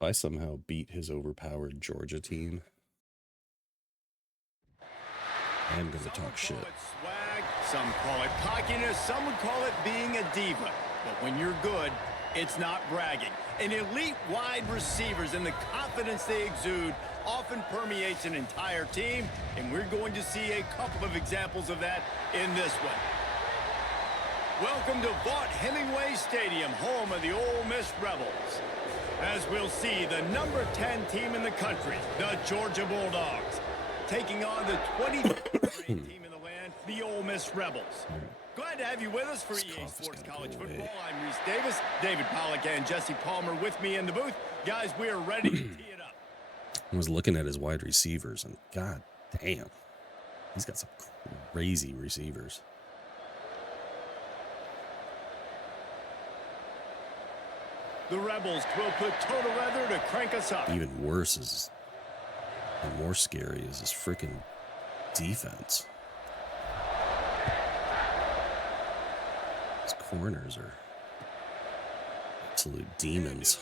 If I somehow beat his overpowered Georgia team, I am going to talk shit. Swag, some call it cockiness, some would call it being a diva. But when you're good, it's not bragging. And elite wide receivers and the confidence they exude often permeates an entire team, and we're going to see a couple of examples of that in this one. Welcome to Vaught-Hemingway Stadium, home of the Ole Miss Rebels. As we'll see, the number 10 team in the country, the Georgia Bulldogs, taking on the 23rd team in the land, the Ole Miss Rebels. Glad to have you with us for EA Sports College Football. I'm Reese Davis, David Pollack, and Jesse Palmer with me in the booth. Guys, we are ready to tee it up. I was looking at his wide receivers, and god damn, he's got some crazy receivers. The Rebels will put total leather to crank us up. Even worse is, and more scary is his freaking defense. His corners are absolute demons.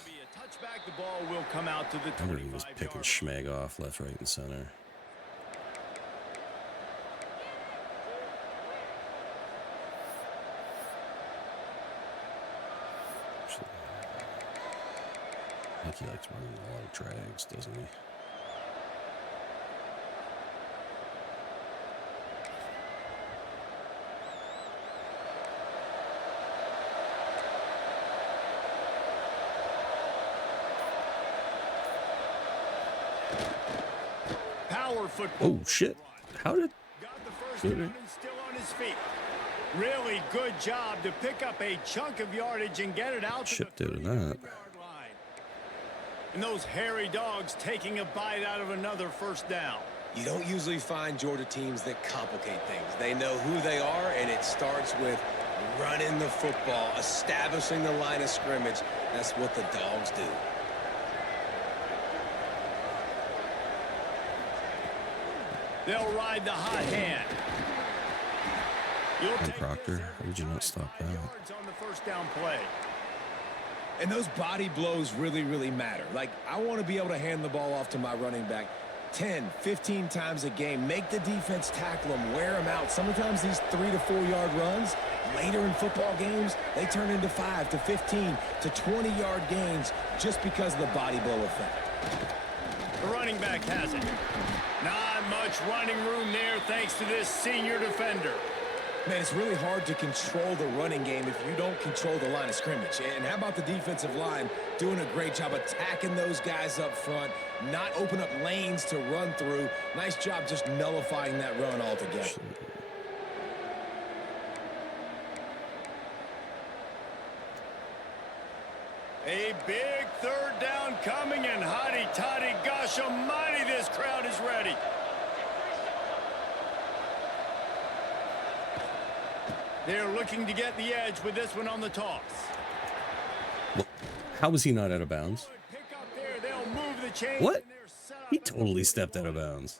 The ball will come out to the I wonder if he was picking Schmeg off left, right, and center. I think he likes running a lot of drags, doesn't he? Power football. Oh shit! How did? Got the first down and still on his feet. Really good job to pick up a chunk of yardage and get it out to the 30-yard line. And those hairy dogs taking a bite out of another first down. You don't usually find Georgia teams that complicate things. They know who they are, and it starts with running the football, establishing the line of scrimmage. That's what the dogs do. They'll ride the hot hand. Hey, Proctor, how did you not stop that? On the first down play. And those body blows really, really matter. Like, I want to be able to hand the ball off to my running back 10, 15 times a game. Make the defense tackle them, wear them out. Sometimes these 3 to 4 yard runs, later in football games, they turn into 5 to 15 to 20 yard gains just because of the body blow effect. The running back has it. Not much running room there thanks to this senior defender. Man, it's really hard to control the running game if you don't control the line of scrimmage. And how about the defensive line doing a great job attacking those guys up front, not open up lanes to run through. Nice job just nullifying that run altogether. A big third down coming, and hotty-toddy, gosh almighty, this crowd is ready. They're looking to get the edge with this one on the toss. Well, how was he not out of bounds? What? He totally stepped out of bounds.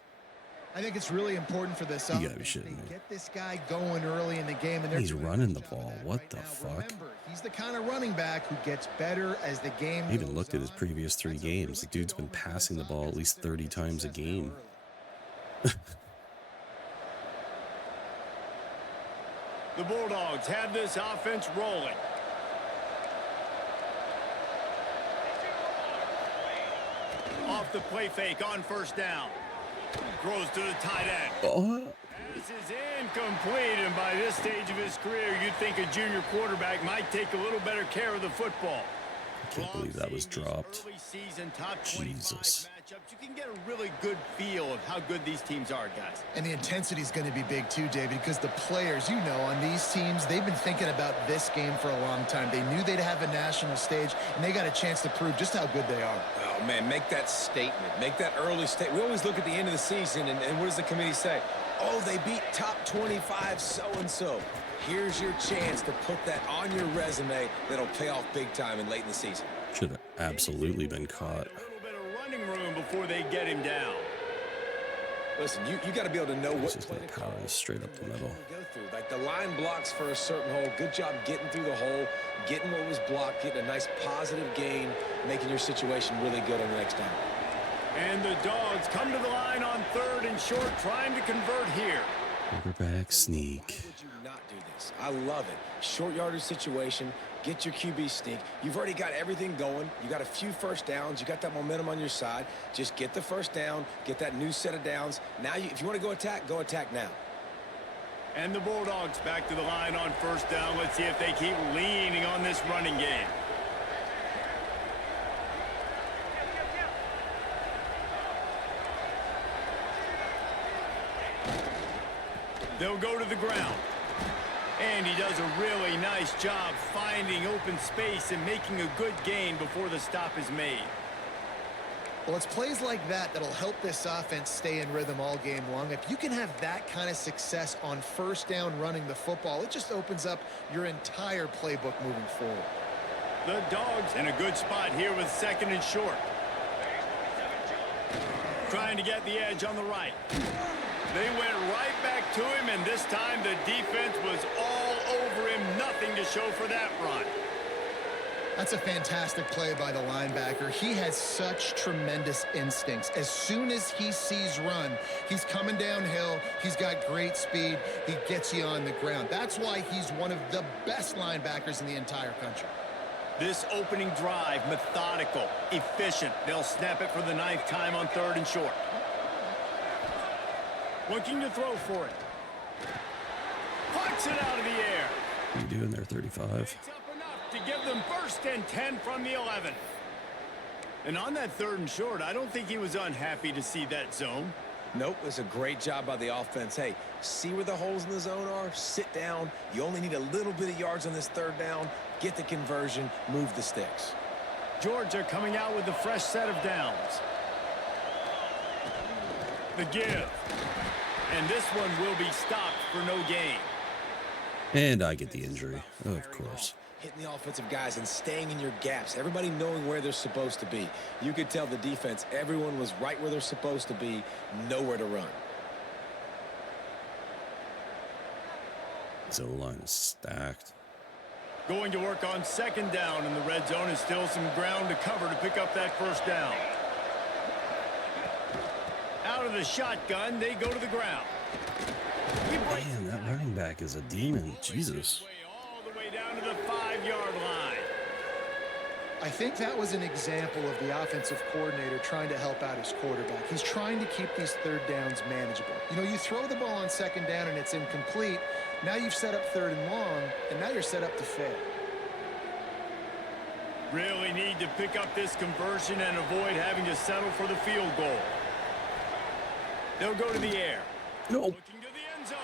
I think it's really important for this offense. Get this guy going early in the game, and he's running the ball. What the fuck? Remember, he's the kind of running back who gets better as the game I even looked at his previous 3 games. The dude's been passing the ball at least 30 times a game. The Bulldogs have this offense rolling. Off the play fake on first down. Throws to the tight end. Pass is incomplete, and by this stage of his career, you'd think a junior quarterback might take a little better care of the football. I can't believe that was dropped. Jesus. You can get a really good feel of how good these teams are, guys. And the intensity is going to be big too, David, because the players, you know, on these teams, they've been thinking about this game for a long time. They knew they'd have a national stage, and they got a chance to prove just how good they are. Oh, man, make that statement. Make that early statement. We always look at the end of the season, and what does the committee say? Oh, they beat top 25 so-and-so. Here's your chance to put that on your resume that'll pay off big time and late in the season. Should have absolutely been caught. A little bit of running room before they get him down. Listen, you got to be able to know He's what just play gonna to power call, this straight up the middle. go through. Like the line blocks for a certain hole. Good job getting through the hole, getting what was blocked, getting a nice positive gain, making your situation really good on the next down. And the Dogs come to the line on 3rd and short, trying to convert here. Quarterback sneak. Why would you not do this? I love it. Short yardage situation. Get your QB sneak. You've already got everything going. You got a few first downs. You got that momentum on your side. Just get the first down. Get that new set of downs. Now, if you want to go attack now. And the Bulldogs back to the line on 1st down. Let's see if they keep leaning on this running game. They'll go to the ground. And he does a really nice job finding open space and making a good gain before the stop is made. Well, it's plays like that that'll help this offense stay in rhythm all game long. If you can have that kind of success on 1st down running the football, it just opens up your entire playbook moving forward. The Dogs in a good spot here with 2nd and short. Trying to get the edge on the right. They went right back to him, and this time the defense was all over him. Nothing to show for that run. That's a fantastic play by the linebacker. He has such tremendous instincts. As soon as he sees run, he's coming downhill. He's got great speed. He gets you on the ground. That's why he's one of the best linebackers in the entire country. This opening drive, methodical, efficient. They'll snap it for the 9th time on 3rd and short. Looking to throw for it. Puts it out of the air. What are you doing there, 35? Picks up enough to give them 1st and 10 from the 11. And on that 3rd and short, I don't think he was unhappy to see that zone. Nope, it's a great job by the offense. Hey, see where the holes in the zone are? Sit down. You only need a little bit of yards on this 3rd down. Get the conversion. Move the sticks. Georgia coming out with a fresh set of downs. The give. And this one will be stopped for no gain. And I get the injury, of course. Hitting the offensive guys and staying in your gaps. Everybody knowing where they're supposed to be. You could tell the defense, everyone was right where they're supposed to be, nowhere to run. His O-line is stacked. Going to work on 2nd down in the red zone, and still some ground to cover to pick up that 1st down. Out of the shotgun, they go to the ground. Man, that running back is a demon. Jesus. All the way down to the 5-yard line. I think that was an example of the offensive coordinator trying to help out his quarterback. He's trying to keep these 3rd downs manageable. You know, you throw the ball on 2nd down and it's incomplete. Now you've set up 3rd and long, and now you're set up to fail. Really need to pick up this conversion and avoid having to settle for the field goal. They'll go to the air. No. Looking to the end zone.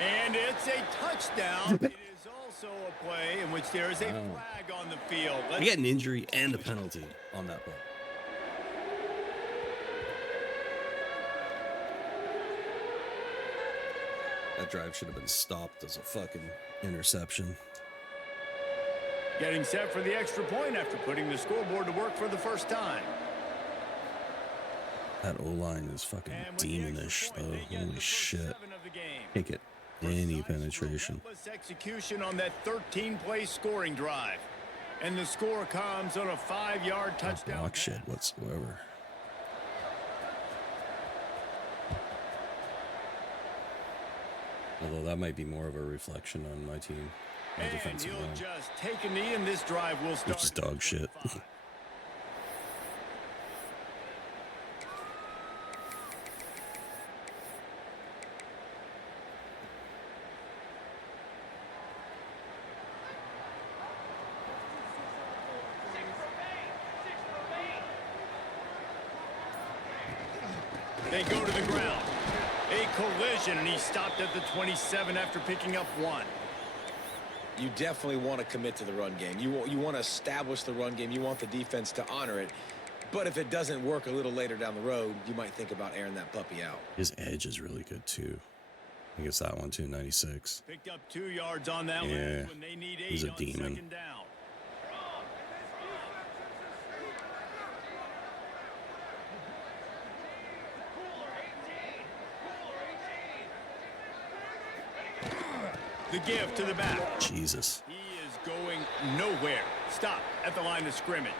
And it's a touchdown. It is also a play in which there is a flag on the field. I get an injury and a penalty on that play. That drive should have been stopped as a fucking interception. Getting set for the extra point after putting the scoreboard to work for the 1st time. That O-line is fucking And with the extra demonish, point, though. they get Holy the first shit. 7 of the game. Can't get any penetration. Relentless execution on that 13-play scoring drive. And the score comes on a 5-yard Not touchdown. block shit whatsoever. Although that might be more of a reflection on my team, my And defensive he'll line, just take a knee, and this drive will start. which is dog shit. They go to the ground. A collision, and he stopped at the 27 after picking up 1. You definitely want to commit to the run game. You want to establish the run game. You want the defense to honor it. But if it doesn't work a little later down the road, you might think about airing that puppy out. His edge is really good too. I think it's that one too, 96. Picked up 2 yards on that Yeah, one when they need 8 he's a on demon. 2nd down. The give to the back. Jesus. He is going nowhere. Stop at the line of scrimmage.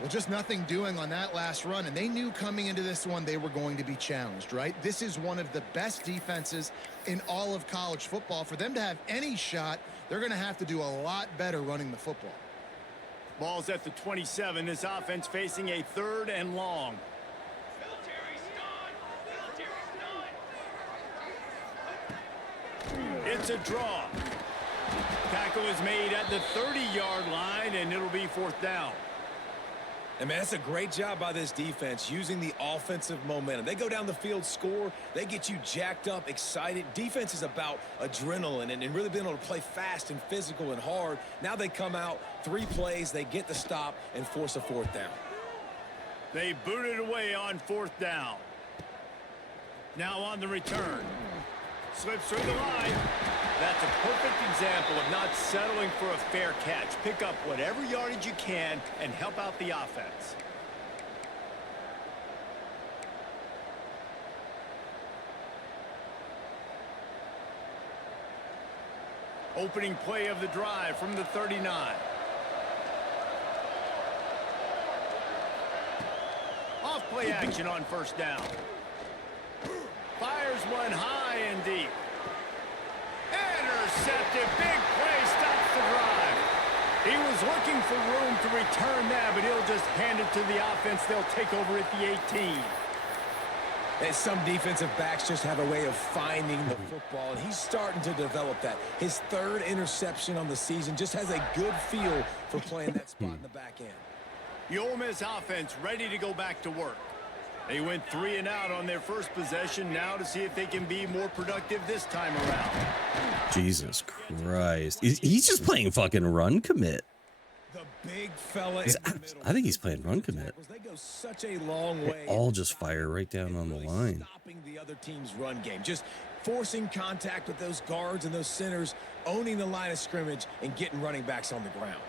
Well, just nothing doing on that last run, and they knew coming into this one they were going to be challenged, right? This is one of the best defenses in all of college football. For them to have any shot, they're going to have to do a lot better running the football. Ball's at the 27. This offense facing a 3rd and long. It's a draw. Tackle is made at the 30-yard line, and it'll be 4th down. And man, that's a great job by this defense using the offensive momentum. They go down the field, score, they get you jacked up, excited. Defense is about adrenaline and really being able to play fast and physical and hard. Now they come out, 3 plays, they get the stop and force a 4th down. They boot it away on 4th down. Now on the return. Slips through the line. That's a perfect example of not settling for a fair catch. Pick up whatever yardage you can and help out the offense. Opening play of the drive from the 39. Off play action on 1st down. Fires one high and deep. Intercepted. Big play stops the drive. He was looking for room to return that, but he'll just hand it to the offense. They'll take over at the 18. And some defensive backs just have a way of finding the football, and he's starting to develop that. His 3rd interception on the season, just has a good feel for playing that spot in the back end. The Ole Miss offense ready to go back to work. They went 3 and out on their first possession. Now to see if they can be more productive this time around. Jesus Christ. He's just playing fucking run commit. The big fella I think he's playing run commit. They go such a long way. All just fire right down on the line. Stopping the other team's run game. Just forcing contact with those guards and those centers, owning the line of scrimmage, and getting running backs on the ground.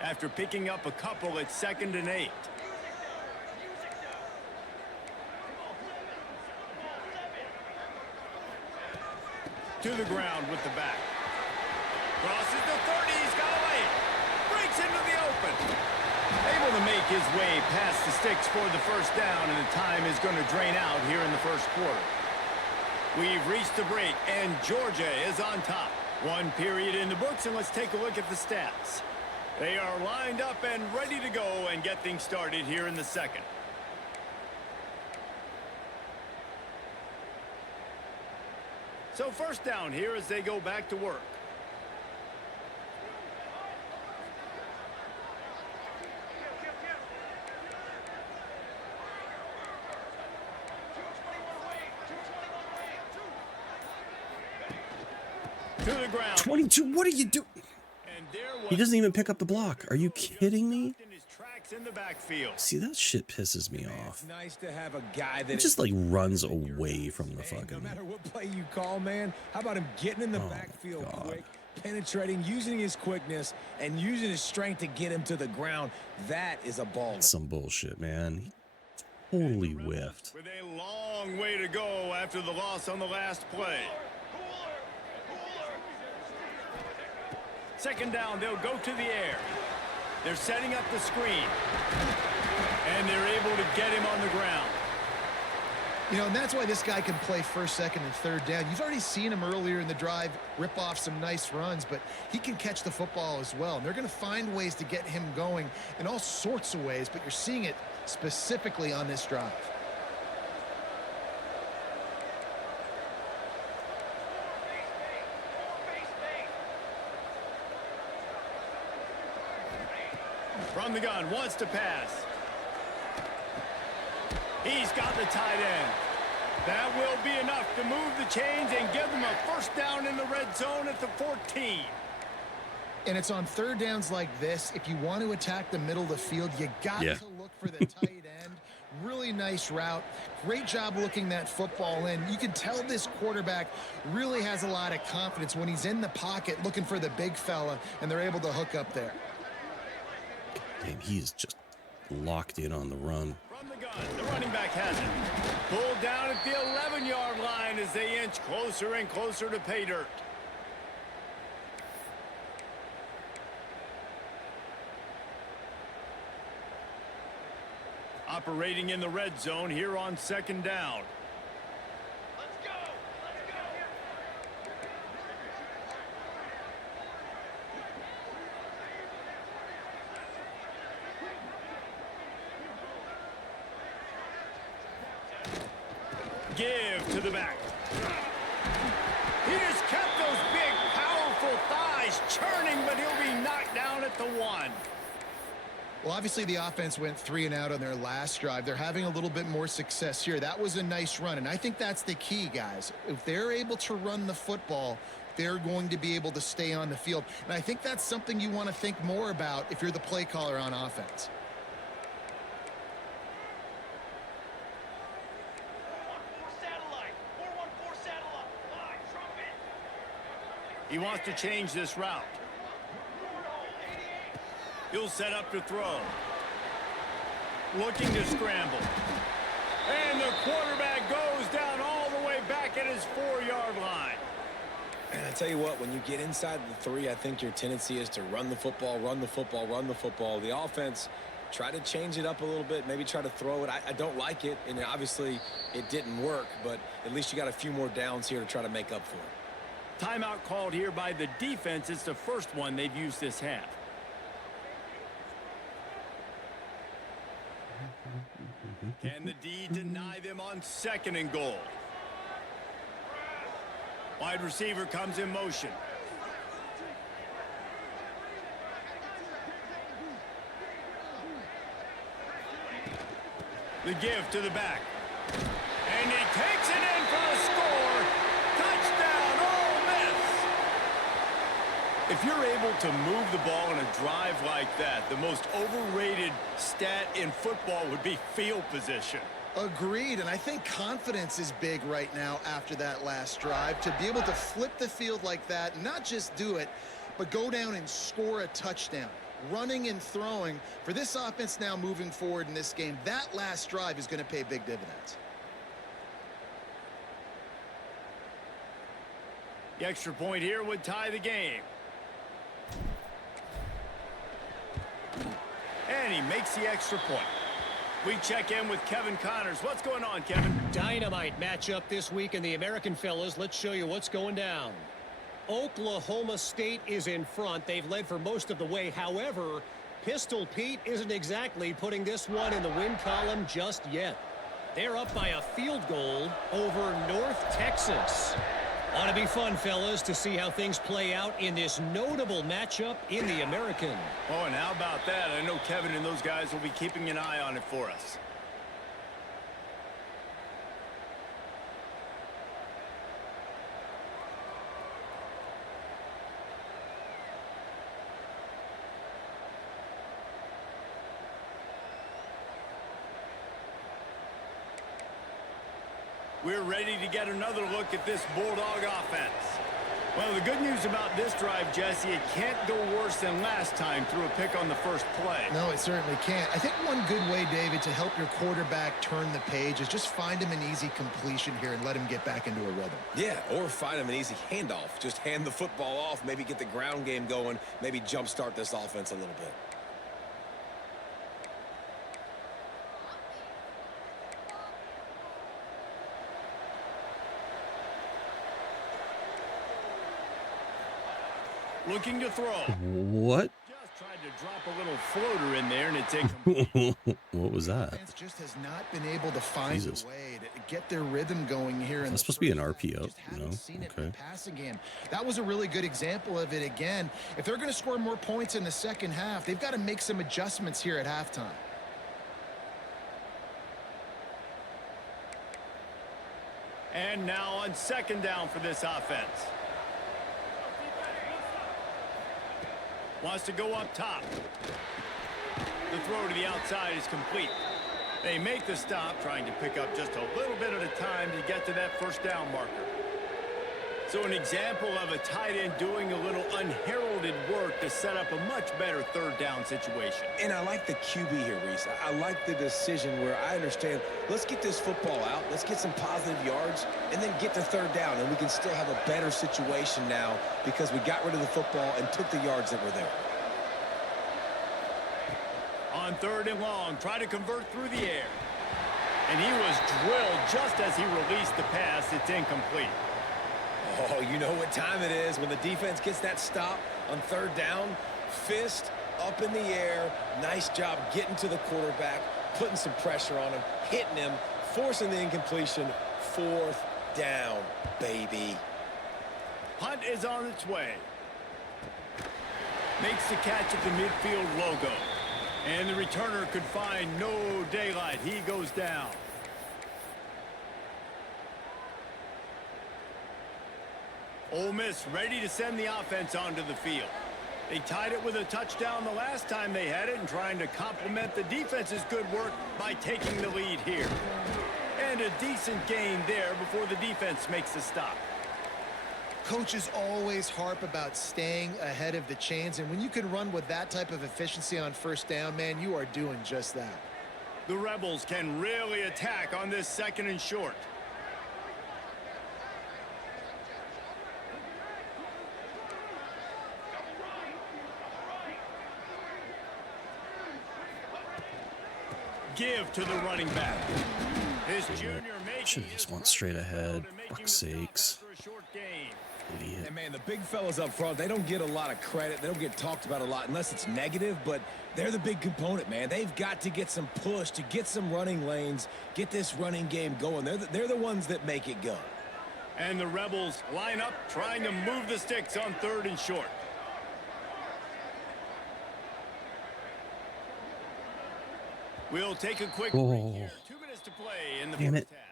After picking up a couple at 2nd and 8. To the ground with the back. Crosses the 30. He's got away. Breaks into the open. Able to make his way past the sticks for the 1st down, and the time is going to drain out here in the 1st quarter. We've reached the break, and Georgia is on top. 1 period in the books, and let's take a look at the stats. They are lined up and ready to go and get things started here in the 2nd. So 1st down here as they go back to work. To the ground. 22, what are you doing? He doesn't even pick up the block. Are you kidding me? In the backfield. See, that shit pisses me off. It's nice to have a guy that It just like runs away from the no fucking. matter what play you call, man. How about him getting in the backfield quick, penetrating, using his quickness, and using his strength to get him to the ground? That is a ball. Some bullshit, man. He totally whiffed. With a long way to go after the loss on the last play. 2nd down, they'll go to the air. They're setting up the screen. And they're able to get him on the ground. You know, and that's why this guy can play 1st, 2nd, and 3rd down. You've already seen him earlier in the drive rip off some nice runs, but he can catch the football as well. And they're going to find ways to get him going in all sorts of ways, but you're seeing it specifically on this drive. From the gun, wants to pass. He's got the tight end. That will be enough to move the chains and give them a 1st down in the red zone at the 14. And it's on 3rd downs like this. If you want to attack the middle of the field, you got to look for the tight end. Really nice route. Great job looking that football in. You can tell this quarterback really has a lot of confidence when he's in the pocket looking for the big fella, and they're able to hook up there. Damn, he's just locked in on the run. From the gun, the running back has it. Pulled down at the 11-yard line as they inch closer and closer to pay dirt. Operating in the red zone here on 2nd down. Let's go. Give to the back. He just kept those big, powerful thighs churning, but he'll be knocked down at the 1. Well, obviously the offense went 3 and out on their last drive. They're having a little bit more success here. That was a nice run, and I think that's the key, guys. If they're able to run the football, they're going to be able to stay on the field. And I think that's something you want to think more about if you're the play caller on offense. He wants to change this route. He'll set up to throw. Looking to scramble. And the quarterback goes down all the way back at his 4-yard line. And I tell you what, when you get inside the 3, I think your tendency is to run the football, run the football, run the football. The offense, try to change it up a little bit, maybe try to throw it. I don't like it, and obviously it didn't work, but at least you got a few more downs here to try to make up for it. Timeout called here by the defense. It's the first one they've used this half. Can the D deny them on 2nd and goal? Wide receiver comes in motion. The give to the back. And he takes it in for a score. Touchdown, Ole Miss. If you're able to move the ball in a drive like that, the most overrated stat in football would be field position. Agreed, and I think confidence is big right now after that last drive. To be able to flip the field like that, not just do it, but go down and score a touchdown. Running and throwing for this offense now moving forward in this game, that last drive is going to pay big dividends. The extra point here would tie the game. And he makes the extra point. We check in with Kevin Connors. What's going on, Kevin? Dynamite matchup this week in the American, fellas. Let's show you what's going down. Oklahoma State is in front. They've led for most of the way. However, Pistol Pete isn't exactly putting this one in the win column just yet. They're up by a field goal over North Texas. Ought to be fun, fellas, to see how things play out in this notable matchup in the American. Oh, and how about that? I know Kevin and those guys will be keeping an eye on it for us. We're ready to get another look at this Bulldog offense. Well, the good news about this drive, Jesse, it can't go worse than last time through a pick on the first play. No, it certainly can't. I think one good way, David, to help your quarterback turn the page is just find him an easy completion here and let him get back into a rhythm. Yeah, or find him an easy handoff. Just hand the football off, maybe get the ground game going, maybe jumpstart this offense a little bit. Looking to throw. What? Just tried to drop a little floater in there, and it's incomplete. What was that? Defense just has not been able to find Jesus. a way to get their rhythm going here. Is in that the supposed to be an first half. RPO? Just haven't No? seen it in the Okay. passing game. That was a really good example of it again. If they're going to score more points in the second half, they've got to make some adjustments here at halftime. And now on 2nd down for this offense. Wants to go up top. The throw to the outside is complete. They make the stop, trying to pick up just a little bit at a time to get to that first down marker. So an example of a tight end doing a little unheralded work to set up a much better 3rd down situation. And I like the QB here, Reese. I like the decision where I understand, let's get this football out, let's get some positive yards, and then get to 3rd down, and we can still have a better situation now because we got rid of the football and took the yards that were there. On On 3rd and long, try to convert through the air. And he was drilled just as he released the pass. It's incomplete. Oh, you know what time it is when the defense gets that stop on 3rd down. Fist up in the air. Nice job getting to the quarterback, putting some pressure on him, hitting him, forcing the incompletion. 4th down, baby. Punt is on its way. Makes the catch at the midfield logo. And the returner could find no daylight. He goes down. Ole Miss ready to send the offense onto the field. They tied it with a touchdown the last time they had it and trying to complement the defense's good work by taking the lead here. And a decent gain there before the defense makes the stop. Coaches always harp about staying ahead of the chains, and when you can run with that type of efficiency on 1st down, man, you are doing just that. The Rebels can really attack on this 2nd and short. Give to the running back. His junior Should making just his went straight first ahead. and making Fuck's the stop sakes. after a short gain. Idiot. And man, the big fellas up front, they don't get a lot of credit. They don't get talked about a lot unless it's negative, but they're the big component, man. They've got to get some push to get some running lanes, get this running game going. They're the ones that make it go. And the Rebels line up trying to move the sticks on 3rd and short. We'll take a quick break here. 2 minutes to play in the Damn first it. half.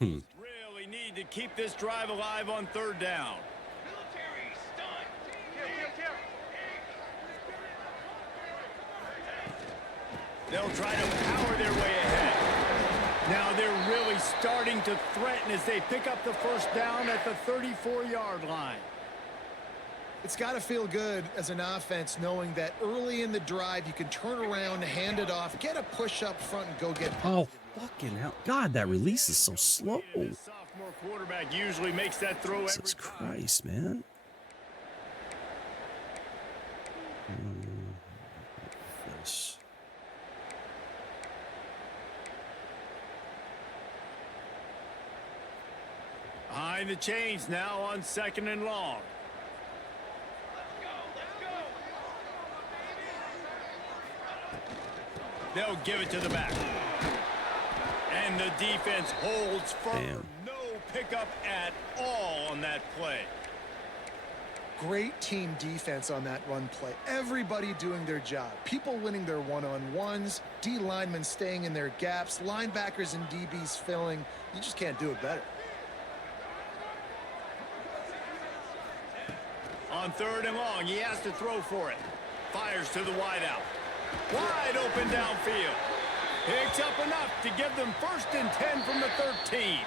Really need to keep this drive alive on 3rd down. Military stunt. Carry. They'll try to power their way ahead. Now they're really starting to threaten as they pick up the 1st down at the 34-yard line. It's got to feel good as an offense knowing that early in the drive you can turn around, hand it off, get a push up front, and go get Oh, fucking hell. God, that release is so slow. The sophomore quarterback usually makes that throw every Jesus time. Christ, man. This. Behind the chains now on 2nd and long. They'll give it to the back. And the defense holds firm. Damn. No pickup at all on that play. Great team defense on that run play. Everybody doing their job. People winning their one-on-ones, D linemen staying in their gaps, linebackers and DBs filling. You just can't do it better. On 3rd and long, he has to throw for it. Fires to the wideout. Wide open downfield. Picks up enough to give them 1st and 10 from the 13.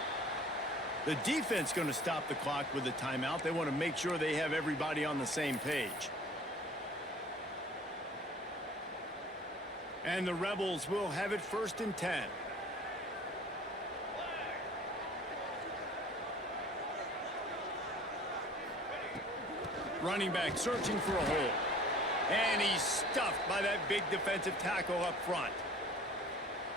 The defense going to stop the clock with a timeout. They want to make sure they have everybody on the same page. And the Rebels will have it 1st and 10. Running back searching for a hole. And he's stuffed by that big defensive tackle up front.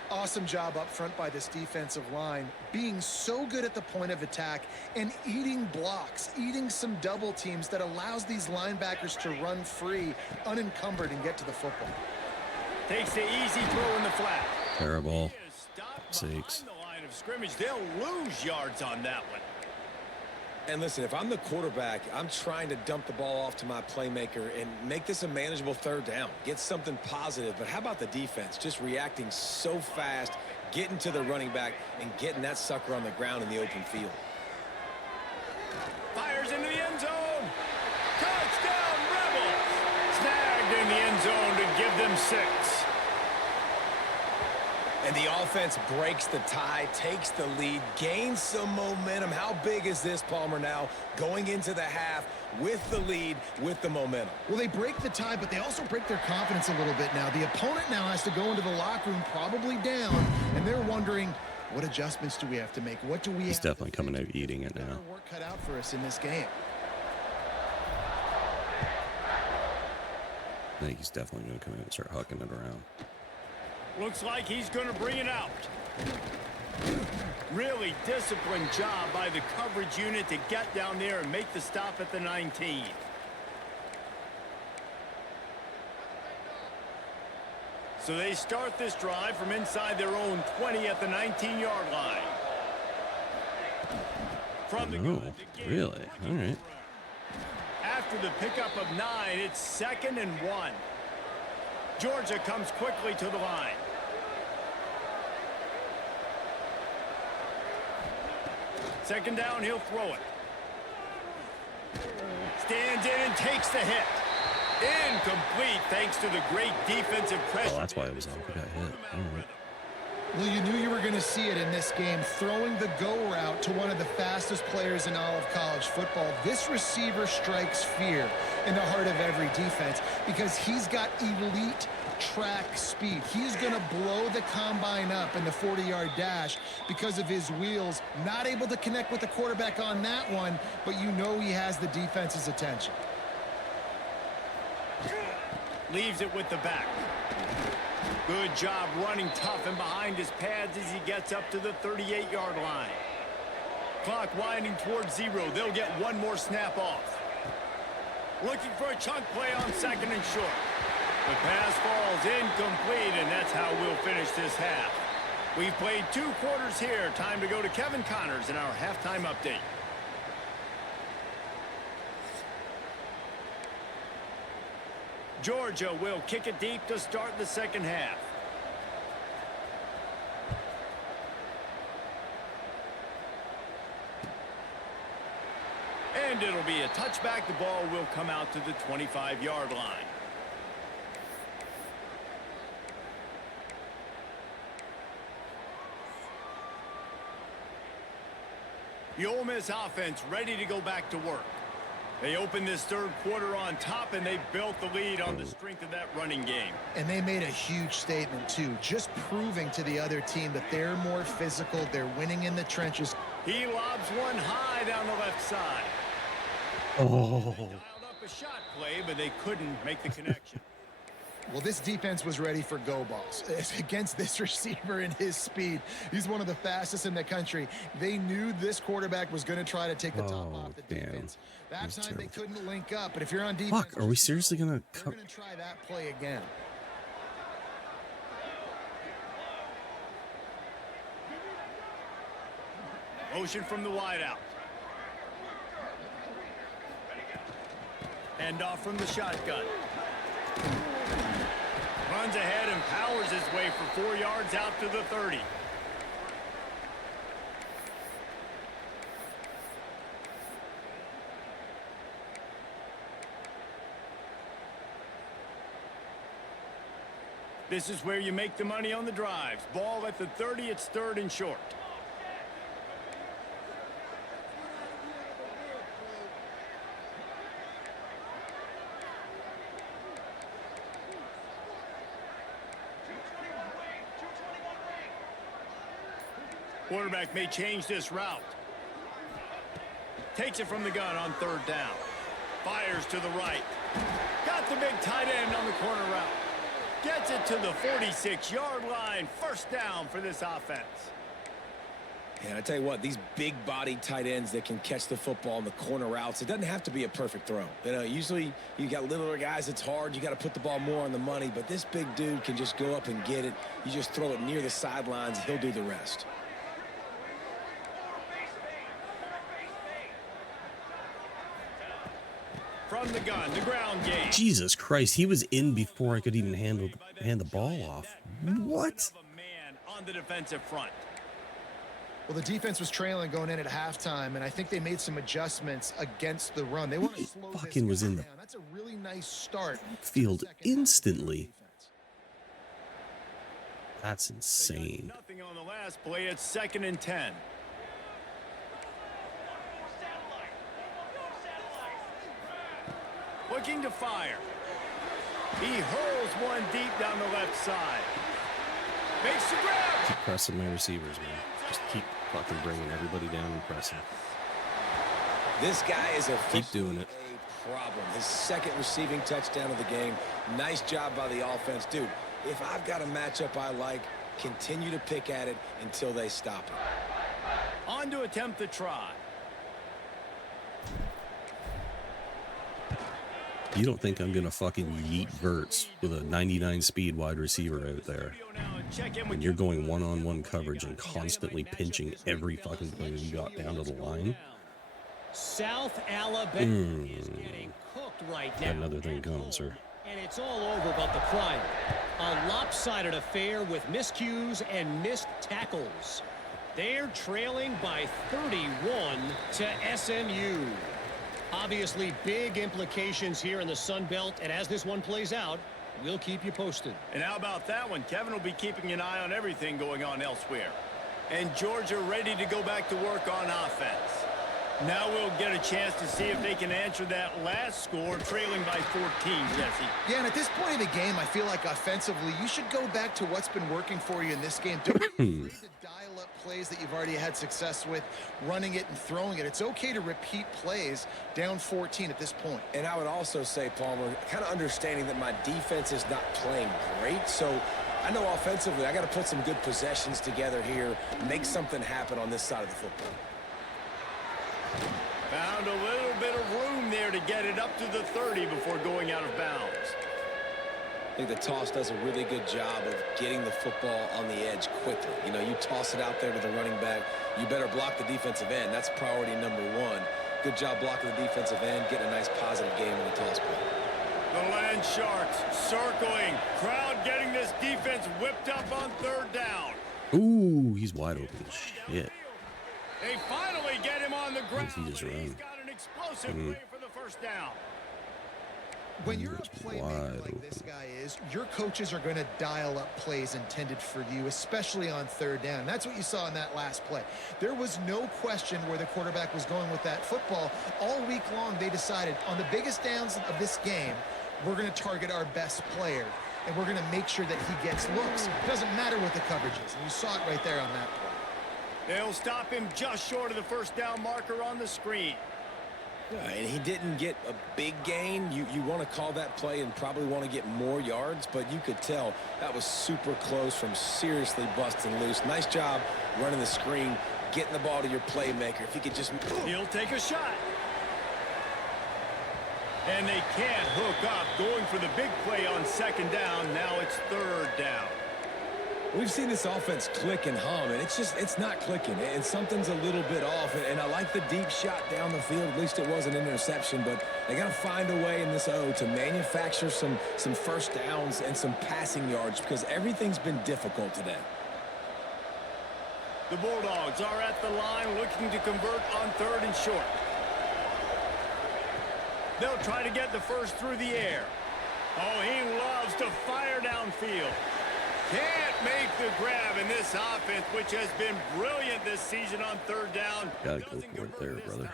Awesome job up front by this defensive line, being so good at the point of attack and eating blocks, eating some double teams that allows these linebackers to run free, unencumbered, and get to the football. Takes the easy throw in the flat. Terrible. He is stopped Sakes. behind the line of scrimmage. They'll lose yards on that one. And listen, if I'm the quarterback, I'm trying to dump the ball off to my playmaker and make this a manageable 3rd down. Get something positive. But how about the defense? Just reacting so fast, getting to the running back, and getting that sucker on the ground in the open field. Fires into the end zone. Touchdown, Rebels. Snagged in the end zone to give them 6. And the offense breaks the tie, takes the lead, gains some momentum. How big is this, Palmer, now going into the half with the lead, with the momentum? Well, they break the tie, but they also break their confidence a little bit now. The opponent now has to go into the locker room probably down, and they're wondering, What adjustments do we have to make? What do we He's have to definitely coming think? out eating it We've got now. our work cut out for us in this game. I think he's definitely going to come in and start hucking it around. Looks like he's going to bring it out. Really disciplined job by the coverage unit to get down there and make the stop at the 19. So they start this drive from inside their own 20 at the 19-yard line. From the Oh, gun, the game really? All right. After the pickup of 9, it's 2nd and 1. Georgia comes quickly to the line. Second down, he'll throw it. Stands in and takes the hit. Incomplete thanks to the great defensive pressure. Oh, that's why it was off. He got hit. All right. Well, you knew you were going to see it in this game, throwing the go route to one of the fastest players in all of college football. This receiver strikes fear in the heart of every defense because he's got elite track speed. He's going to blow the combine up in the 40-yard dash because of his wheels. Not able to connect with the quarterback on that one, but you know he has the defense's attention. Leaves it with the back. Good job running tough and behind his pads as he gets up to the 38-yard line. Clock winding towards 0. They'll get one more snap off. Looking for a chunk play on 2nd and short. The pass falls incomplete, and that's how we'll finish this half. We've played 2 quarters here. Time to go to Kevin Connors in our halftime update. Georgia will kick it deep to start the second half. And it'll be a touchback. The ball will come out to the 25-yard line. The Ole Miss offense ready to go back to work. They opened this third quarter on top, and they built the lead on the strength of that running game. And they made a huge statement, too, just proving to the other team that they're more physical, they're winning in the trenches. He lobs one high down the left side. Oh. They dialed up a shot play, but they couldn't make the connection. Well, this defense was ready for go balls against this receiver and his speed. He's one of the fastest in the country. They knew this quarterback was going to try to take the top off the defense. That time they couldn't link up, but if you're on defense, Fuck, are we seriously going to they're going to try that play again. Motion from the wideout. Hand off from the shotgun. Runs ahead and powers his way for 4 yards out to the 30. This is where you make the money on the drives. Ball at the 30, it's 3rd and short. Quarterback may change this route. Takes it from the gun on 3rd down. Fires to the right. Got the big tight end on the corner route. Gets it to the 46-yard line. 1st down for this offense. And I tell you what, these big-bodied tight ends that can catch the football in the corner routes, it doesn't have to be a perfect throw. You know, usually you got littler guys, it's hard. You got to put the ball more on the money, but this big dude can just go up and get it. You just throw it near the sidelines, he'll do the rest. From the gun, the ground game. Jesus Christ, he was in before I could even hand the ball off. What? A man on the defensive front. Well, the defense was trailing going in at halftime, and I think they made some adjustments against the run. They want to slow this fucking was guy in the down. That's a really nice start. Field Second half instantly. defense. That's insane. Nothing on the last play. It's 2nd and 10. Looking to fire. He hurls one deep down the left side. Makes the grab. Keep pressing my receivers, man. Just keep fucking bringing everybody down and pressing. This guy is Keep doing it. a problem. His second receiving touchdown of the game. Nice job by the offense. Dude, if I've got a matchup I like, continue to pick at it until they stop it. On to attempt the try. You don't think I'm going to fucking yeet verts with a 99 speed wide receiver out there when you're going one-on-one coverage and constantly pinching every fucking player you got down to the line? South Alabama is getting cooked right now. Got another thing coming, sir. And it's all over but the climb. A lopsided affair with miscues and missed tackles. They're trailing by 31 to SMU. Obviously, big implications here in the Sun Belt, and as this one plays out, we'll keep you posted. And how about that one? Kevin will be keeping an eye on everything going on elsewhere. And Georgia ready to go back to work on offense. Now we'll get a chance to see if they can answer that last score, trailing by 14, Jesse. Yeah, and at this point in the game, I feel like offensively, you should go back to what's been working for you in this game. Don't be afraid to dial up plays that you've already had success with, running it and throwing it. It's okay to repeat plays down 14 at this point. And I would also say, Palmer, kind of understanding that my defense is not playing great, so I know offensively I got to put some good possessions together here, make something happen on this side of the football. Found a little bit of room there to get it up to the 30 before going out of bounds. I think the toss does a really good job of getting the football on the edge quickly. You know, you toss it out there to the running back, you better block the defensive end. That's priority number one. Good job blocking the defensive end, getting a nice positive game in the toss play. The Land Sharks circling. Crowd getting this defense whipped up on third down. Ooh, he's wide open as shit. They finally get him on the ground. He just But he's ran. got an explosive play for the first down. When you're a It's playmaker wide like this open. guy is, your coaches are going to dial up plays intended for you, especially on third down. That's what you saw in that last play. There was no question where the quarterback was going with that football. All week long, they decided on the biggest downs of this game, we're going to target our best player, and we're going to make sure that he gets looks. It doesn't matter what the coverage is, and you saw it right there on that play. They'll stop him just short of the first down marker on the screen. And he didn't get a big gain. You want to call that play and probably want to get more yards, but you could tell that was super close from seriously busting loose. Nice job running the screen, getting the ball to your playmaker. If he could just... He'll take a shot. And they can't hook up, going for the big play on second down. Now it's third down. We've seen this offense click and hum, and it's not clicking, and something's a little bit off. And I like the deep shot down the field. At least it was an interception, but they got to find a way in this O to manufacture some first downs and some passing yards because everything's been difficult today. The Bulldogs are at the line looking to convert on third and short. They'll try to get the first through the air. Oh, he loves to fire downfield. Can't make the grab in this offense, which has been brilliant this season on third down. Gotta go for it there, brother.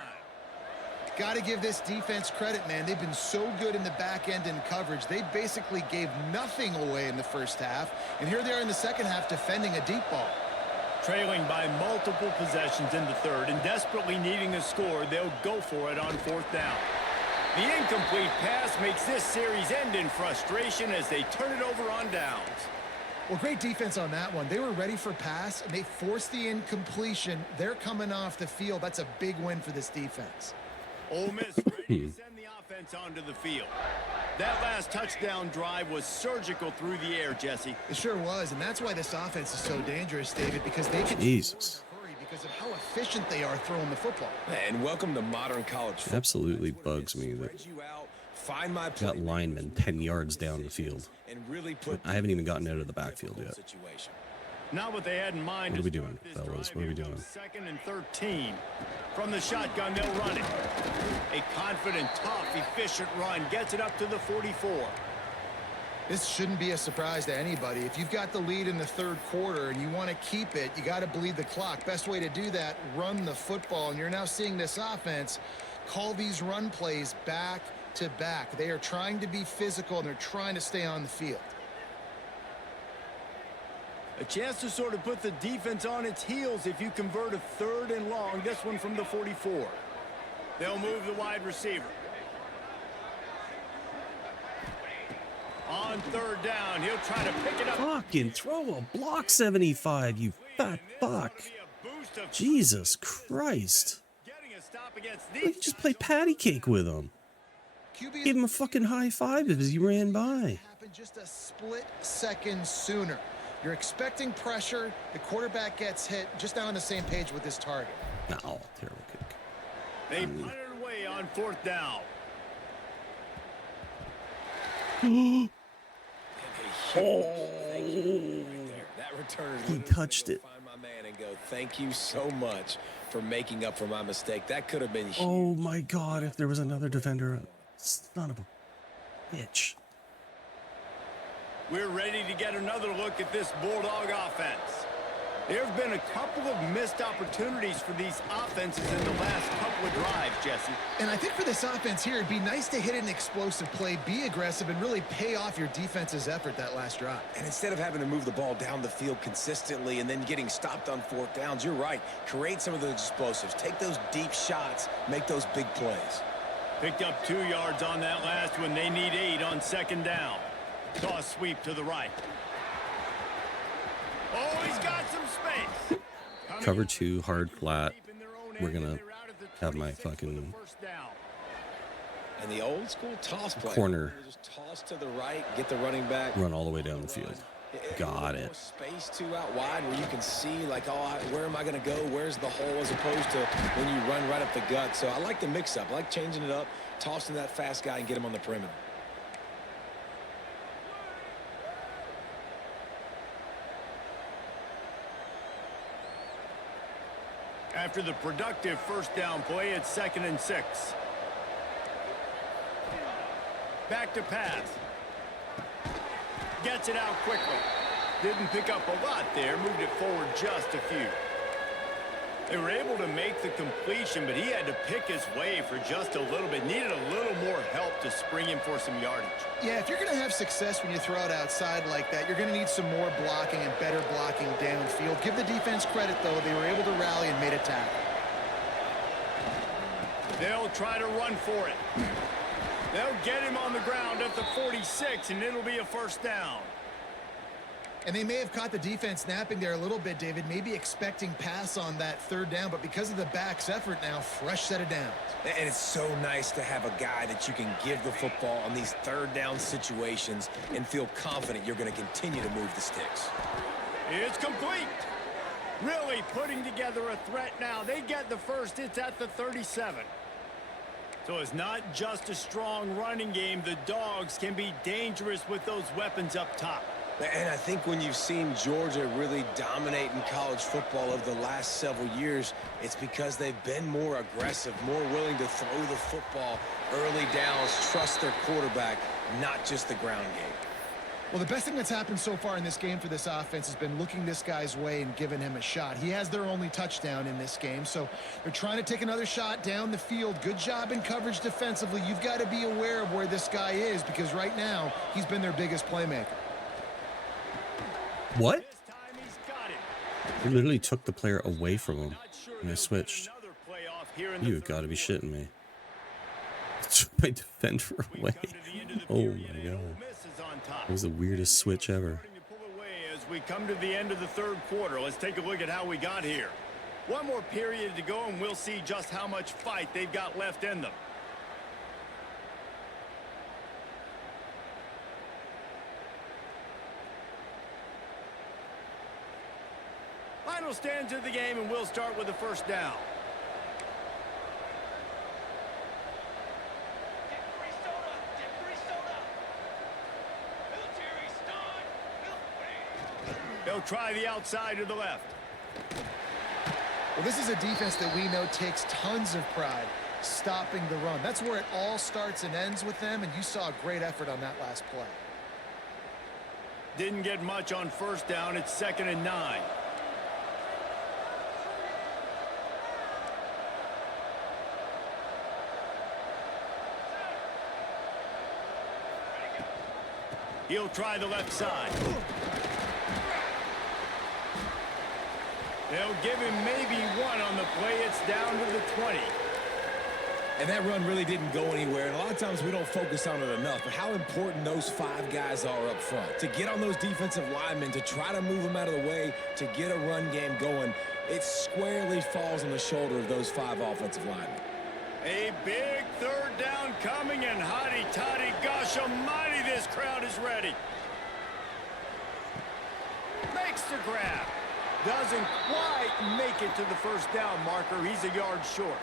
Got to give this defense credit, man. They've been so good in the back end in coverage. They basically gave nothing away in the first half, and here they are in the second half defending a deep ball. Trailing by multiple possessions in the third and desperately needing a score, they'll go for it on fourth down. The incomplete pass makes this series end in frustration as they turn it over on downs. Well, great defense on that one. They were ready for pass, and they forced the incompletion. They're coming off the field. That's a big win for this defense. Ole Miss ready to send the offense onto the field. That last touchdown drive was surgical through the air, Jesse. It sure was, and that's why this offense is so dangerous, David, because they can Jesus. hurry because of how efficient they are throwing the football. And welcome to modern college football. Absolutely bugs me that Spread you out, find my got linemen 10 yards down the field. and really put I haven't even gotten out of the backfield yet. situation. Not what they had in mind. What are to we start doing, this fellas? drive. What are we Here doing? goes second and 13. From the shotgun, they'll run it. A confident, tough, efficient run gets it up to the 44. This shouldn't be a surprise to anybody. If you've got the lead in the third quarter and you want to keep it, you got to bleed the clock. Best way to do that, run the football. And you're now seeing this offense call these run plays back to back. They are trying to be physical, and they're trying to stay on the field. A chance to sort of put the defense on its heels if you convert a 3rd and long, this one from the 44. They'll move the wide receiver. On 3rd down, he'll try to pick it up. Fucking throw a block 75, you fat fuck. Jesus Christ. Getting a stop against You these just play patty cake with him. QB Give him a fucking high five as he ran by. happened just a split second sooner. You're expecting pressure. The quarterback gets hit. Just not on the same page with his target. No, terrible kick. They put it away on 4th down. That return is He literally touched gonna it. Find my man and go, thank you so much for making up for my mistake. That could have been huge. Oh my god, if there was another defender. Son of a bitch. We're ready to get another look at this Bulldog offense. There have been a couple of missed opportunities for these offenses in the last couple of drives, Jesse. And I think for this offense here, it'd be nice to hit an explosive play, be aggressive, and really pay off your defense's effort that last drive. And instead of having to move the ball down the field consistently and then getting stopped on 4th downs, you're right. Create some of those explosives. Take those deep shots. Make those big plays. Picked up 2 yards on that last one. They need 8 on 2nd down. Toss sweep to the right. Oh, he's got some space. Cover 2, hard flat. We're gonna have my fucking And the old school toss play. corner Just toss to the right, get the running back. run all the way down the field. Got More it. space too out wide where you can see like, oh, where am I going to go? Where's the hole, as opposed to when you run right up the gut. So I like the mix up. I like changing it up, tossing that fast guy and get him on the perimeter. After the productive 1st down play, it's 2nd and 6. Back to pass. Gets it out quickly. Didn't pick up a lot there. Moved it forward just a few. They were able to make the completion, but he had to pick his way for just a little bit. Needed a little more help to spring him for some yardage. Yeah, if you're going to have success when you throw it outside like that, you're going to need some more blocking and better blocking downfield. Give the defense credit, though. They were able to rally and made a tackle. They'll try to run for it. They'll get him on the ground at the 46, and it'll be a 1st down. And they may have caught the defense napping there a little bit, David, maybe expecting pass on that 3rd down, but because of the back's effort now, fresh set of downs. And it's so nice to have a guy that you can give the football on these 3rd down situations and feel confident you're going to continue to move the sticks. It's complete. Really putting together a threat now. They get the first. It's at the 37. So it's not just a strong running game. The Dogs can be dangerous with those weapons up top. And I think when you've seen Georgia really dominate in college football over the last several years, it's because they've been more aggressive, more willing to throw the football early downs, trust their quarterback, not just the ground game. Well, the best thing that's happened so far in this game for this offense has been looking this guy's way and giving him a shot. He has their only touchdown in this game, so they're trying to take another shot down the field. Good job in coverage defensively. You've got to be aware of where this guy is, because right now he's been their biggest playmaker. What? This time he's got it. They literally took the player away from him Not sure and they if switched. another playoff here in the You've got to be shitting me. Took my defender away. Oh my god. That was the weirdest switch ever. As we come to the end of the 3rd quarter, let's take a look at how we got here. One more period to go, and we'll see just how much fight they've got left in them. Final stands of the game, and we'll start with the 1st down. They'll try the outside to the left. Well, this is a defense that we know takes tons of pride stopping the run. That's where it all starts and ends with them, and you saw a great effort on that last play. Didn't get much on 1st down. It's 2nd and 9. He'll try the left side. They'll give him maybe one on the play. It's down to the 20. And that run really didn't go anywhere. And a lot of times we don't focus on it enough. But how important those 5 guys are up front. To get on those defensive linemen, to try to move them out of the way, to get a run game going, it squarely falls on the shoulder of those 5 offensive linemen. A big third down coming, and hotty-toddy, gosh almighty, this crowd is ready. Makes the grab. Doesn't quite make it to the first down marker. He's a yard short.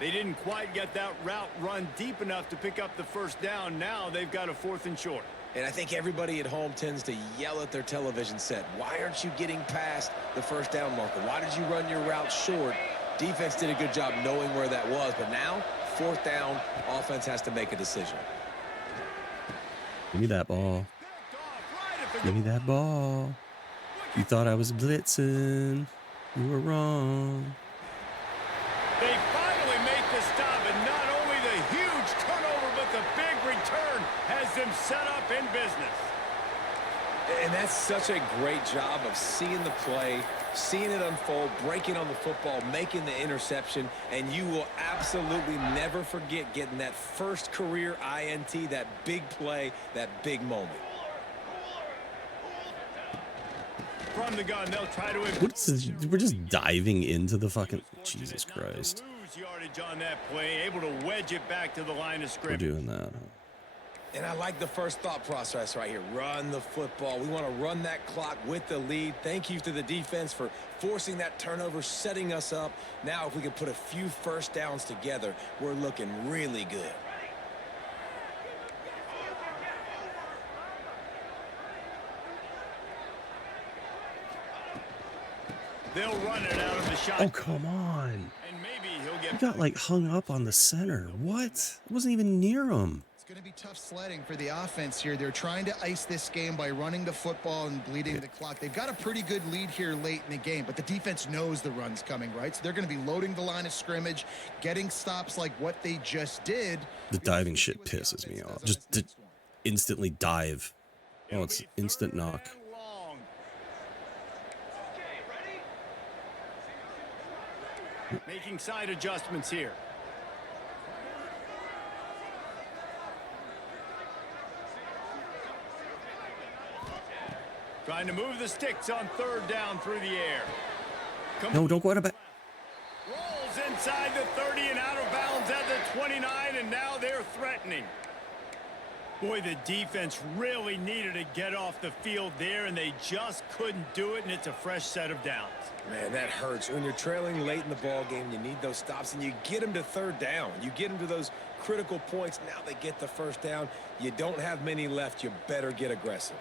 They didn't quite get that route run deep enough to pick up the first down. Now they've got a 4th and short. And I think everybody at home tends to yell at their television set. Why aren't you getting past the first down marker? Why did you run your route short? Defense did a good job knowing where that was. But now, 4th down, offense has to make a decision. Give me that ball. Give me that ball. You thought I was blitzing. You were wrong. They finally make the stop, and not only the huge turnover, but the big return has them set up in business. And that's such a great job of seeing the play, seeing it unfold, breaking on the football, making the interception, and you will absolutely never forget getting that first career INT, that big play, that big moment. From the gun, they'll try to... What is this? We're just diving into the fucking... Jesus Christ. Lose yardage on that play, able to wedge it back to the line of We're scrimmage. doing that. And I like the first thought process right here. Run the football. We want to run that clock with the lead. Thank you to the defense for forcing that turnover, setting us up. Now, if we can put a few first downs together, we're looking really good. They'll run it out of the shot. Oh, come on. And maybe he'll get... You got, like, hung up on the center. What? It wasn't even near him. It's going to be tough sledding for the offense here. They're trying to ice this game by running the football and bleeding the clock. They've got a pretty good lead here late in the game, but the defense knows the run's coming, right? So they're going to be loading the line of scrimmage, getting stops like what they just did. The diving shit pisses me off. Just to instantly dive. Oh, it's instant knock. Making side adjustments here. Trying to move the sticks on 3rd down through the air. No, don't go out of bounds. Rolls inside the 30 and out of bounds at the 29, and now they're threatening. Boy, the defense really needed to get off the field there, and they just couldn't do it, and it's a fresh set of downs. Man, that hurts. When you're trailing late in the ball game, you need those stops, and you get them to 3rd down. You get them to those critical points. Now they get the first down. You don't have many left. You better get aggressive.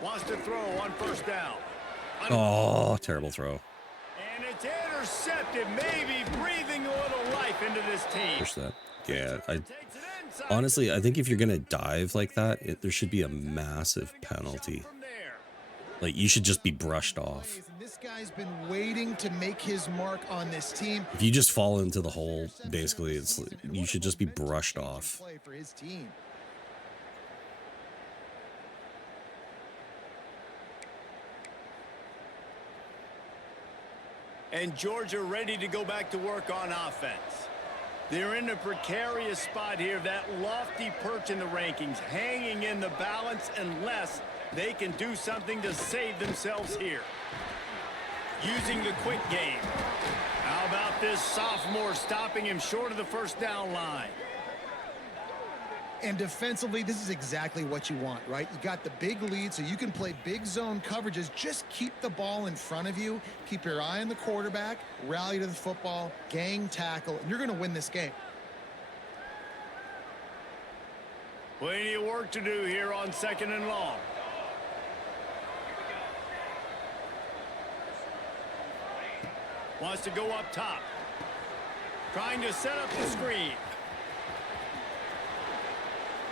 Wants to throw on 1st down. Oh, terrible throw. And it's intercepted, maybe breathing a little life into this team. Push that. Yeah, honestly, I think if you're going to dive like that, there should be a massive penalty. Like, you should just be brushed off. This guy's been waiting to make his mark on this team. If you just fall into the hole, basically, you should just be brushed off. For his team. And Georgia ready to go back to work on offense. They're in a precarious spot here, that lofty perch in the rankings, hanging in the balance unless they can do something to save themselves here. Using the quick game. How about this sophomore stopping him short of the first down line? And defensively, this is exactly what you want, right? You got the big lead, so you can play big zone coverages. Just keep the ball in front of you. Keep your eye on the quarterback. Rally to the football. Gang tackle. And you're going to win this game. Plenty of work to do here on 2nd and long. Wants to go up top. Trying to set up the screen.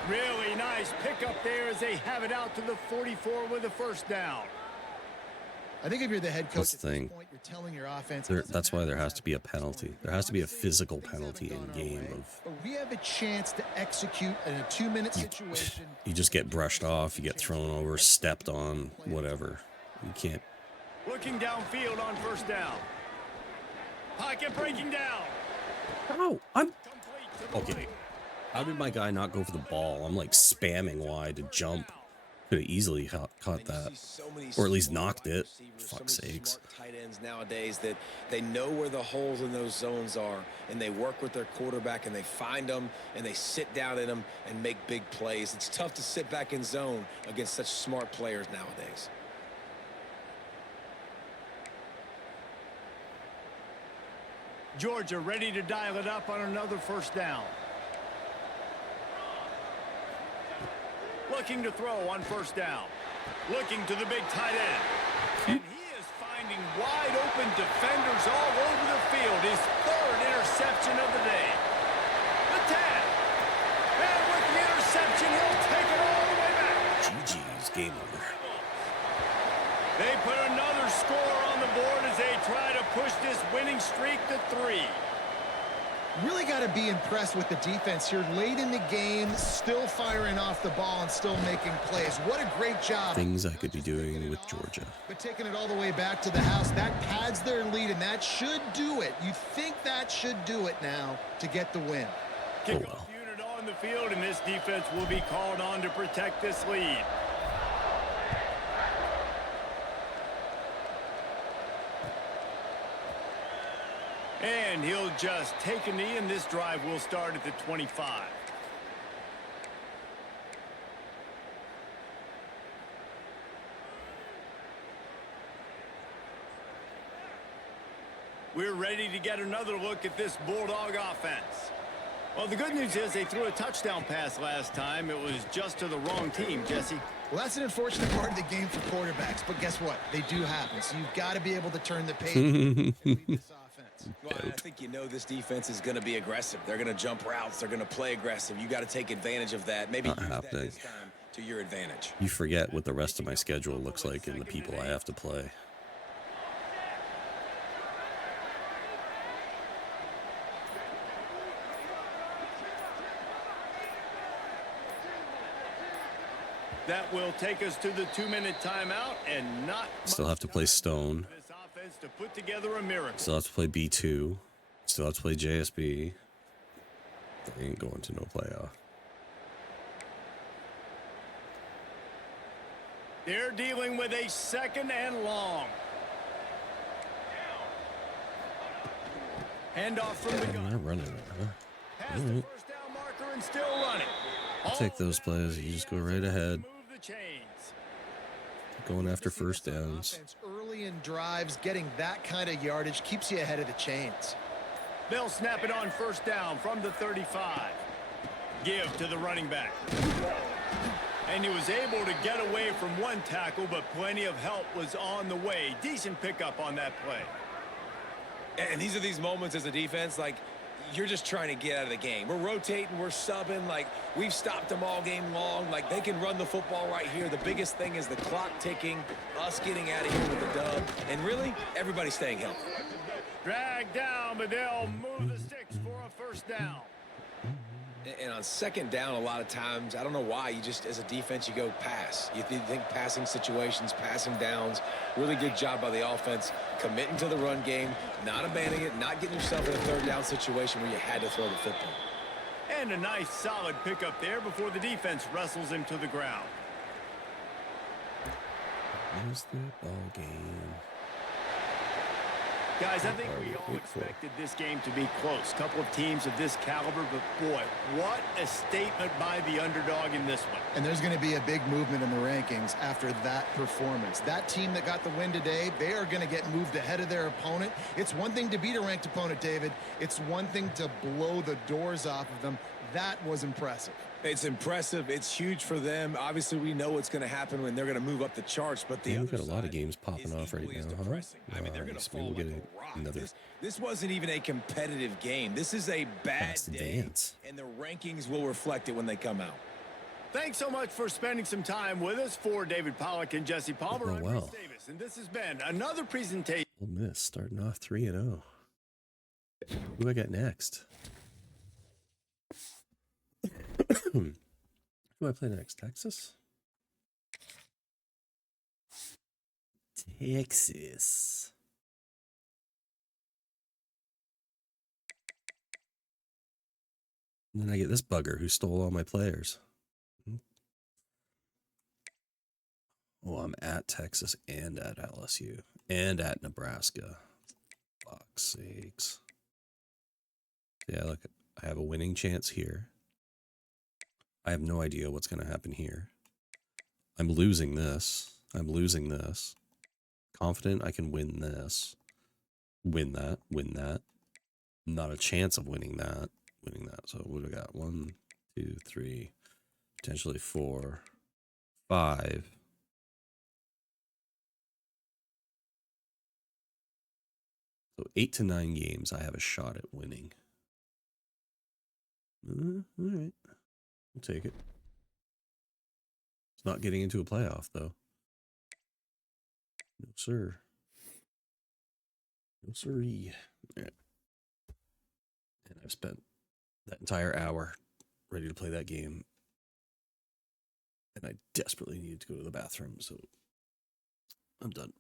Really nice pickup there as they have it out to the 44 with a first down. I think if you're the head coach That's at the thing. this point, you're telling your offense. That's why there has to be a penalty. There has to be a physical penalty in game of But we have a chance to execute in a 2-minute situation. you just get brushed off, you get thrown over, stepped on, whatever. You can't. Looking downfield on first down. Pocket breaking down. How? I'm Complete to the okay. right. How did my guy not go for the ball? I'm like spamming wide to jump. Could have easily caught that, or at least knocked it. Fuck's sakes. Smart tight ends nowadays that they know where the holes in those zones are, and they work with their quarterback, and they find them, and they sit down in them and make big plays. It's tough to sit back in zone against such smart players nowadays. Georgia ready to dial it up on another first down. Looking to throw on first down. Looking to the big tight end. And he is finding wide open defenders all over the field. His third interception of the day. The 10. And with the interception, he'll take it all the way back. GG's, game over. They put another score on the board as they try to push this winning streak to 3. Really got to be impressed with the defense here late in the game, still firing off the ball and still making plays. What a great job. Things I could be doing with Georgia. But taking it all the way back to the house, that pads their lead, and that should do it. You think that should do it now to get the win. Kickoff well. unit on the field, and this defense will be called on to protect this lead. And he'll just take a knee, and this drive will start at the 25. We're ready to get another look at this Bulldog offense. Well, the good news is they threw a touchdown pass last time. It was just to the wrong team, Jesse. Well, that's an unfortunate part of the game for quarterbacks, but guess what? They do happen, so you've got to be able to turn the page and lead this offense. Well, I think you know this defense is going to be aggressive. They're going to jump routes. They're going to play aggressive. You got to take advantage of that. Maybe use that this time to your advantage. You forget what the rest of my schedule looks like and the people I have to play. That will take us to the 2-minute timeout, and not Still have to play Stone. this offense to put together a miracle. Still have to play B2. Still have to play JSB. They ain't going to no playoff. They're dealing with a 2nd and long. Handoff from the I'm gun. not running it, huh? Past the first down marker and still running. I'll take those plays. You just go right ahead. Move the chains. Going after first downs. Offense early in drives, getting that kind of yardage keeps you ahead of the chains. They'll snap it on first down from the 35. Give to the running back. And he was able to get away from one tackle, but plenty of help was on the way. Decent pickup on that play. And these are these moments as a defense, like, you're just trying to get out of the game. We're rotating, we're subbing, like, we've stopped them all game long. Like, they can run the football right here. The biggest thing is the clock ticking, us getting out of here with the dub, and really, everybody staying healthy. Dragged down, but they'll move the sticks for a first down. And on second down, a lot of times, I don't know why, you just, as a defense, you go pass. You think passing situations, passing downs. Really good job by the offense, committing to the run game, not abandoning it, not getting yourself in a third down situation where you had to throw the football. And a nice solid pickup there before the defense wrestles him to the ground. Where's the ball game? Guys, I think we all expected this game to be close. Couple of teams of this caliber, but boy, what a statement by the underdog in this one. And there's going to be a big movement in the rankings after that performance. That team that got the win today, they are going to get moved ahead of their opponent. It's one thing to beat a ranked opponent, David. It's one thing to blow the doors off of them. That was impressive. It's impressive. It's huge for them. Obviously, we know what's going to happen when they're going to move up the charts. But the We've other got a lot of side games popping is off right equally as now, huh? depressing. I mean, they're going to Nice. fall Maybe we'll like get a rock. another This wasn't even a competitive game. This is a bad That's the day, dance. and the rankings will reflect it when they come out. Thanks so much for spending some time with us. For David Pollock and Jesse Palmer, Oh, I'm wow. Chris Davis, and this has been another presentation. Ole Miss starting off 3-0. Who do I got next? Who do I play next? Texas? Texas. And then I get this bugger who stole all my players. Oh, I'm at Texas and at LSU and at Nebraska. Fuck's sakes. Yeah, look, I have a winning chance here. I have no idea what's going to happen here. I'm losing this. I'm losing this. Confident I can win this. Win that. Win that. Not a chance of winning that. Winning that. So what do I got? 1, 2, 3, potentially 4, 5. So 8 to 9 games I have a shot at winning. All right. We'll take it. It's not getting into a playoff, though. No, sir. No, sirree. All right. And I've spent that entire hour ready to play that game. And I desperately needed to go to the bathroom, so I'm done.